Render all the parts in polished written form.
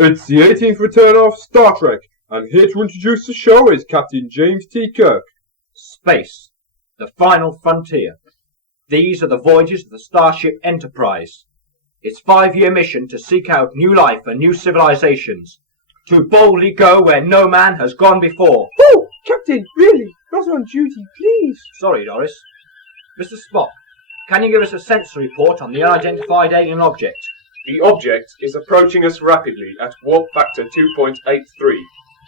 It's the 18th return of Star Trek, and here to introduce the show is Captain James T. Kirk. Space, the final frontier. These are the voyages of the Starship Enterprise. Its 5-year mission to seek out new life and new civilizations, to boldly go where no man has gone before. Oh, Captain, really? Not on duty, please. Sorry, Doris. Mr. Spock, can you give us a sensory report on the unidentified alien object? The object is approaching us rapidly at warp factor 2.83.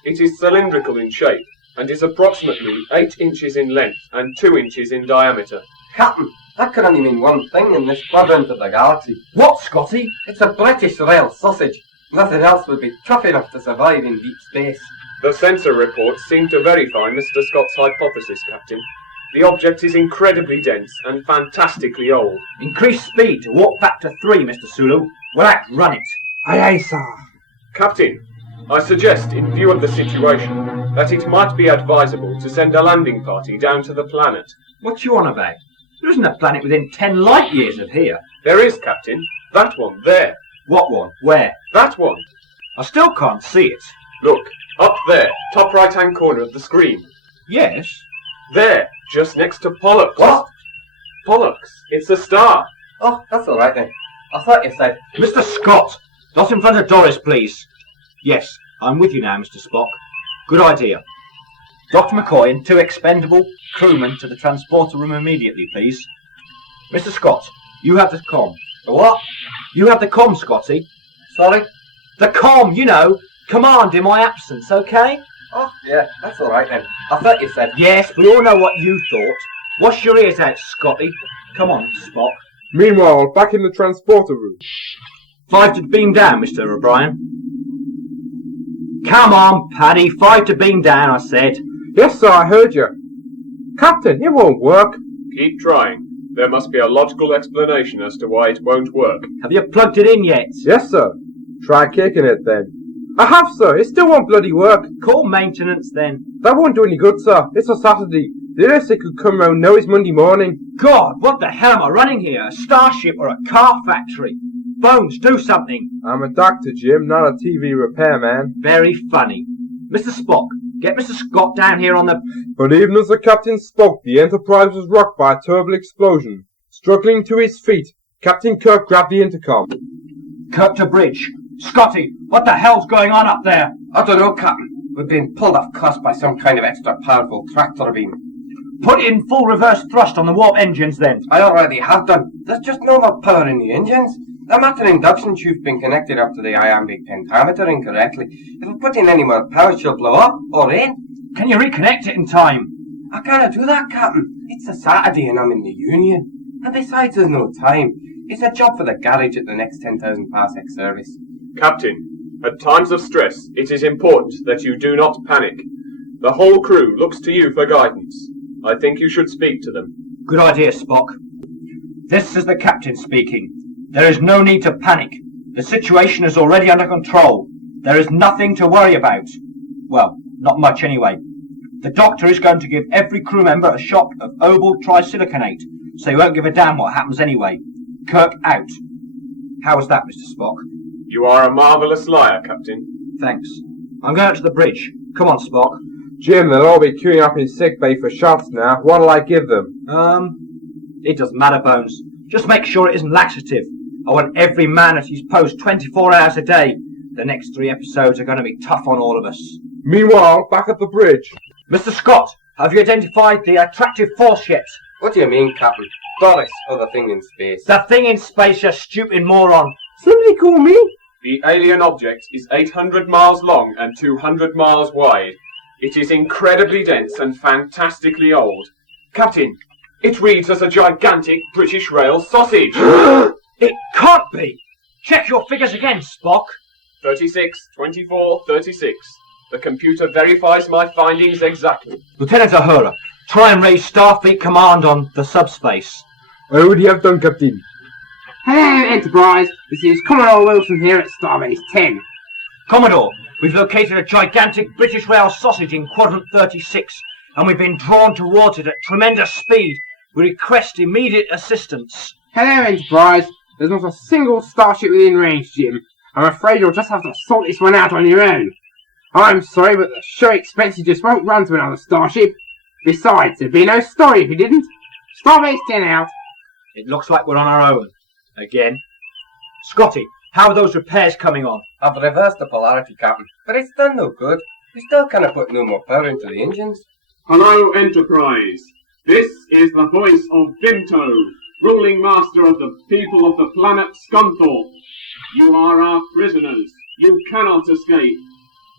It is cylindrical in shape and is approximately 8 inches in length and 2 inches in diameter. Captain, that can only mean one thing in this quadrant of the galaxy. What, Scotty? It's a British rail sausage. Nothing else would be tough enough to survive in deep space. The sensor reports seem to verify Mr. Scott's hypothesis, Captain. The object is incredibly dense and fantastically old. Increase speed to warp factor 3, Mr. Sulu. We'll run it. Aye, aye, sir. Captain, I suggest, in view of the situation, that it might be advisable to send a landing party down to the planet. What you on about? There isn't a planet within 10 light years of here. There is, Captain. That one, there. What one? Where? That one. I still can't see it. Look, up there, top right-hand corner of the screen. Yes? There, just next to Pollux. What? Pollux. It's a star. Oh, that's all right then. I thought you said... Mr. Scott! Not in front of Doris, please. Yes, I'm with you now, Mr. Spock. Good idea. Dr. McCoy and 2 expendable crewmen to the transporter room immediately, please. Mr. Scott, you have the comm. The what? You have the comm, Scotty. Sorry? The comm, you know. Command in my absence, okay? Oh, yeah, that's all right then. I thought you said... Yes, we all know what you thought. Wash your ears out, Scotty. Come on, Spock. Meanwhile, back in the transporter room. 5 to beam down, Mr. O'Brien. Come on, Paddy. 5 to beam down, I said. Yes, sir, I heard you. Captain, it won't work. Keep trying. There must be a logical explanation as to why it won't work. Have you plugged it in yet? Yes, sir. Try kicking it then. I have, sir. It still won't bloody work. Call maintenance then. That won't do any good, sir. It's a Saturday. The earthquake could come round now. It's Monday morning. God, what the hell am I running here? A starship or a car factory? Bones, do something. I'm a doctor, Jim, not a TV repairman. Very funny. Mr. Spock, get Mr. Scott down here on the... But even as the captain spoke, the Enterprise was rocked by a terrible explosion. Struggling to his feet, Captain Kirk grabbed the intercom. Kirk to bridge. Scotty, what the hell's going on up there? I don't know, Captain. We're being pulled off course by some kind of extra powerful tractor beam. Put in full reverse thrust on the warp engines then. I already have done. There's just no more power in the engines. The matter induction tube's been connected up to the iambic pentameter incorrectly. If we put in any more power, she'll blow up, or in. Can you reconnect it in time? I can't do that, Captain. It's a Saturday and I'm in the Union. And besides, there's no time. It's a job for the garage at the next 10,000 parsec service. Captain, at times of stress, it is important that you do not panic. The whole crew looks to you for guidance. I think you should speak to them. Good idea, Spock. This is the captain speaking. There is no need to panic. The situation is already under control. There is nothing to worry about. Well, not much anyway. The doctor is going to give every crew member a shot of oval trisiliconate, so he won't give a damn what happens anyway. Kirk out. How was that, Mr. Spock? You are a marvellous liar, Captain. Thanks. I'm going out to the bridge. Come on, Spock. Jim, they'll all be queuing up in sickbay for shots now. What'll I give them? It doesn't matter, Bones. Just make sure it isn't laxative. I want every man at his post 24 hours a day. The next 3 episodes are going to be tough on all of us. Meanwhile, back at the bridge. Mr. Scott, have you identified the attractive force yet? What do you mean, Captain? Doris, or the thing in space? The thing in space, you stupid moron. Somebody call me? The alien object is 800 miles long and 200 miles wide. It is incredibly dense and fantastically old. Captain, it reads as a gigantic British rail sausage. It can't be. Check your figures again, Spock. 36, 24, 36. The computer verifies my findings exactly. Lieutenant Uhura, try and raise Starfleet command on the subspace. I already have done, Captain. Hello, Enterprise. This is Commodore Wilson here at Starbase 10. Commodore, we've located a gigantic British rail sausage in Quadrant 36, and we've been drawn towards it at tremendous speed. We request immediate assistance. Hello, Enterprise. There's not a single starship within range, Jim. I'm afraid you'll just have to sort this one out on your own. I'm sorry, but the show expenses just won't run to another starship. Besides, there'd be no story if you didn't. Starbase 10 out. It looks like we're on our own. Again. Scotty, how are those repairs coming on? I've reversed the polarity, Captain, but it's done no good. We still cannot put no more power into the engines. Hello, Enterprise. This is the voice of Vimto, ruling master of the people of the planet Scunthorpe. You are our prisoners. You cannot escape.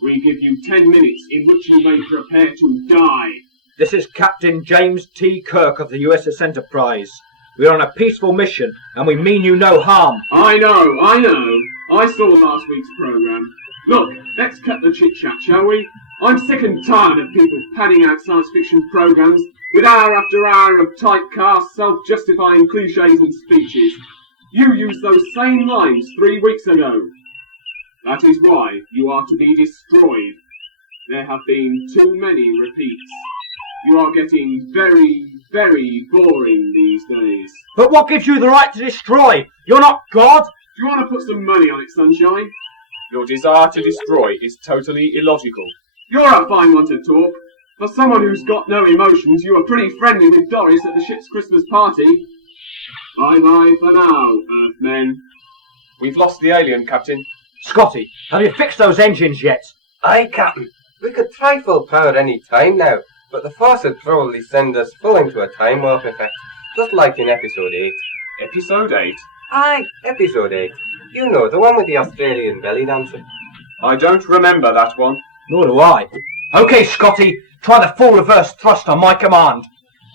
We give you 10 minutes in which you may prepare to die. This is Captain James T. Kirk of the USS Enterprise. We're on a peaceful mission, and we mean you no harm. I know. I saw last week's programme. Look, let's cut the chit-chat, shall we? I'm sick and tired of people padding out science fiction programmes with hour after hour of typecast, self-justifying cliches and speeches. You used those same lines 3 weeks ago. That is why you are to be destroyed. There have been too many repeats. You are getting very, very boring these days. But what gives you the right to destroy? You're not God! Do you want to put some money on it, Sunshine? Your desire to destroy is totally illogical. You're a fine one to talk. For someone who's got no emotions, you were pretty friendly with Doris at the ship's Christmas party. Bye-bye for now, Earthmen. We've lost the alien, Captain. Scotty, have you fixed those engines yet? Aye, Captain. We could try full power any time now, but the force would probably send us full into a time warp effect, just like in episode 8. Episode 8? Aye, episode 8. You know, the one with the Australian belly dancer. I don't remember that one. Nor do I. OK, Scotty, try the full reverse thrust on my command.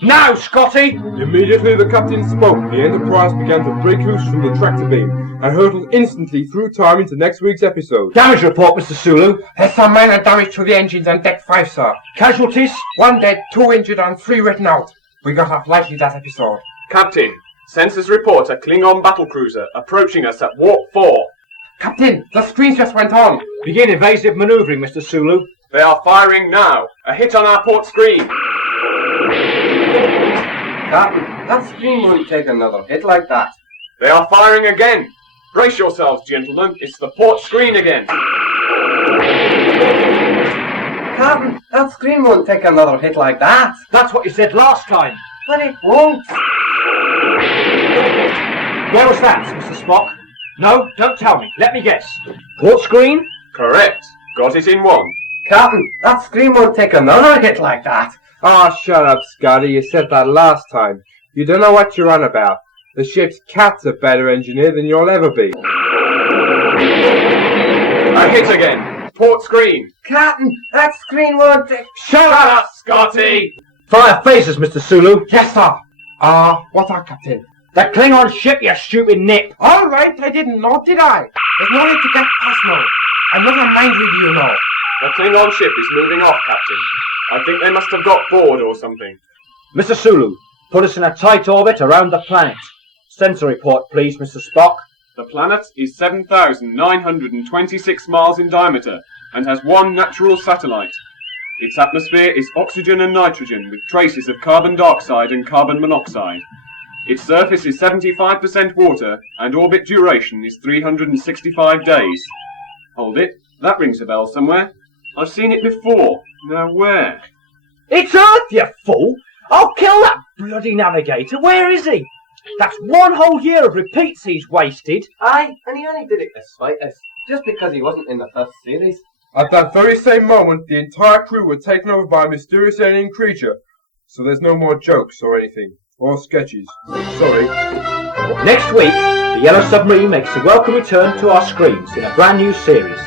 Now, Scotty! Immediately the captain spoke, the Enterprise began to break loose from the tractor beam and hurtled instantly through time into next week's episode. Damage report, Mr. Sulu. There's some minor damage to the engines on deck 5, sir. Casualties? 1 dead, 2 injured and 3 written out. We got off lightly that episode. Captain, sensors report a Klingon battlecruiser approaching us at warp 4. Captain, the screens just went on. Begin evasive manoeuvring, Mr. Sulu. They are firing now. A hit on our port screen. Captain, that screen won't take another hit like that. They are firing again. Brace yourselves, gentlemen. It's the port screen again. Captain, that screen won't take another hit like that. That's what you said last time. But it won't. Where was that, Mr. Spock? No, don't tell me. Let me guess. Port screen? Correct. Got it in one. Captain, that screen won't take another hit like that. Ah, shut up, Scotty. You said that last time. You don't know what you're on about. The ship's cat's a better engineer than you'll ever be. A hit again. Port screen. Captain, that screen won't take... Shut up, Scotty! Fire phasers, Mr. Sulu. Yes, sir. What's our captain? The Klingon ship, you stupid nip. All right, I didn't know, did I? There's no need to get personal. I'm not a mind reader, you know. The Klingon ship is moving off, Captain. I think they must have got bored or something. Mr. Sulu, put us in a tight orbit around the planet. Sensor report, please, Mr. Spock. The planet is 7,926 miles in diameter and has one natural satellite. Its atmosphere is oxygen and nitrogen with traces of carbon dioxide and carbon monoxide. Its surface is 75% water and orbit duration is 365 days. Hold it, that rings a bell somewhere. I've seen it before. Now where? It's Earth, you fool! I'll kill that bloody navigator. Where is he? That's 1 whole year of repeats he's wasted. Aye, and he only did it to spite us, just because he wasn't in the first series. At that very same moment, the entire crew were taken over by a mysterious alien creature. So there's no more jokes or anything. Or sketches. Sorry. Next week, the Yellow Submarine makes a welcome return to our screens in a brand new series.